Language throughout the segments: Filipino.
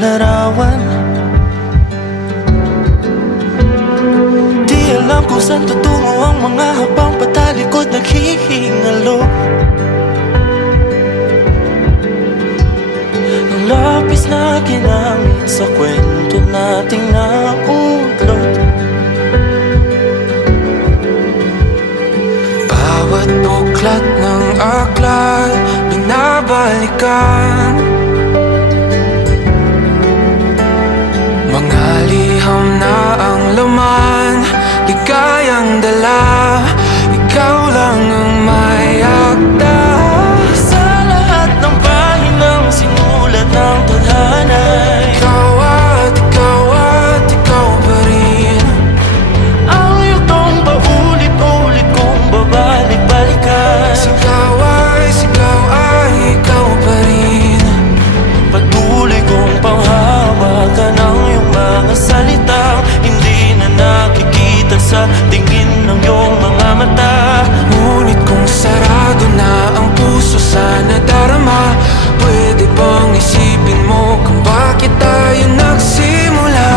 larawan. Di alam kung saan tutungo ang mga habang patalikod naghihingalo. Ang lapis na ginamit sa kwento nating nautlot. Bawat buklat ng aklat binabalikan, mga liham na ang laman, ligayang dala, ikaw lang ang may akda. Sa lahat ng pahinang sinulat ng tadhana, ikaw at ikaw pa rin. Ang yugtong paulit-ulit kong babalik-balikan. Sigaw ay ikaw pa rin. Patuloy kong panghawakan ang iyong mga salitang hindi na nakikita sa tingin ng iyong mga mata. Ngunit kung sarado na ang puso sa nadarama, pwede bang isipin mo kung bakit tayo nagsimula?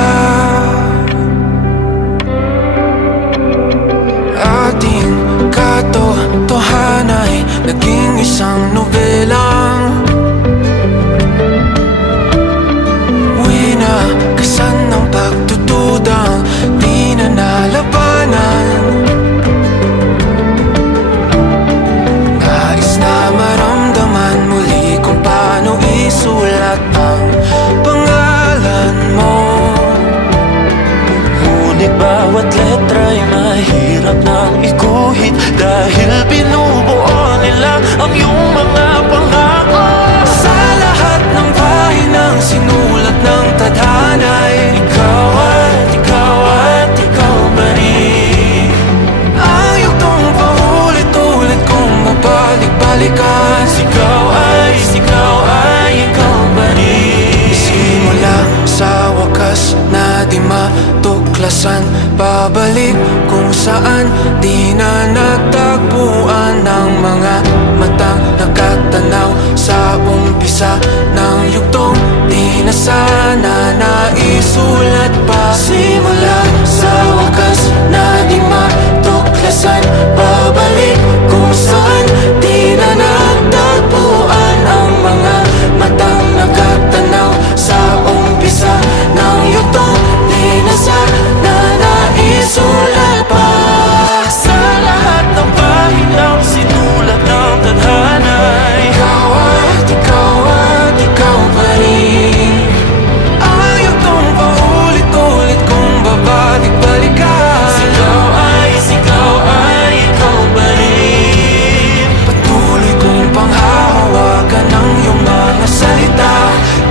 Ating katotohanay naging isang nobelang winakasan ng pagtutudang di na nalabanan. Nais na maramdaman muli kung paano isulat ang pangalan mo. Ngunit bawat letra'y mahirap nang iguhit, dahil binubuo nila ang iyong mga pangako. Sa lahat ng pahinang sinulat ng tadhana'y ikaw ikaw pa rin. Ang yugtong paulit-ulit kong mabalik-balikan. Sigaw ay ikaw pa rin. Simula sa wakas na di matuklasan, babalik kung saan di na natagpuan ng mga matang nakatanaw sa umpisa ng yugtong di na sana naisulat pa. Simula sa wakas na di matuklasan, babalik kung saan di na natagpuan ang mga matang nakatanaw sa umpisa ng yugtong di na sana naisulat pa. Sa lahat ng pahinang sinulat ng tadhana, ikaw pa rin. Ang yugtong paulit-ulit kong babalik-balikan. Sigaw ay ikaw pa rin. Patuloy kong panghahawakan ang iyong mga salita,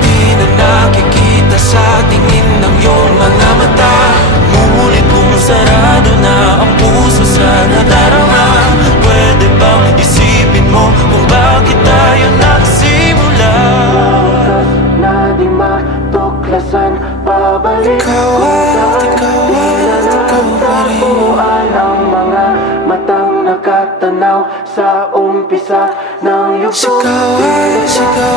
di na nakikita sa tingin ng iyong mga mata. Ngunit kung sarado na ang puso sa nadarama, pwede bang isipin mo kung bakit tayo nagsimula? Na di matuklasan, babalik ikaw pa rin. Ang mga matang nakatanaw sa umpisa ng yugtong. Sigaw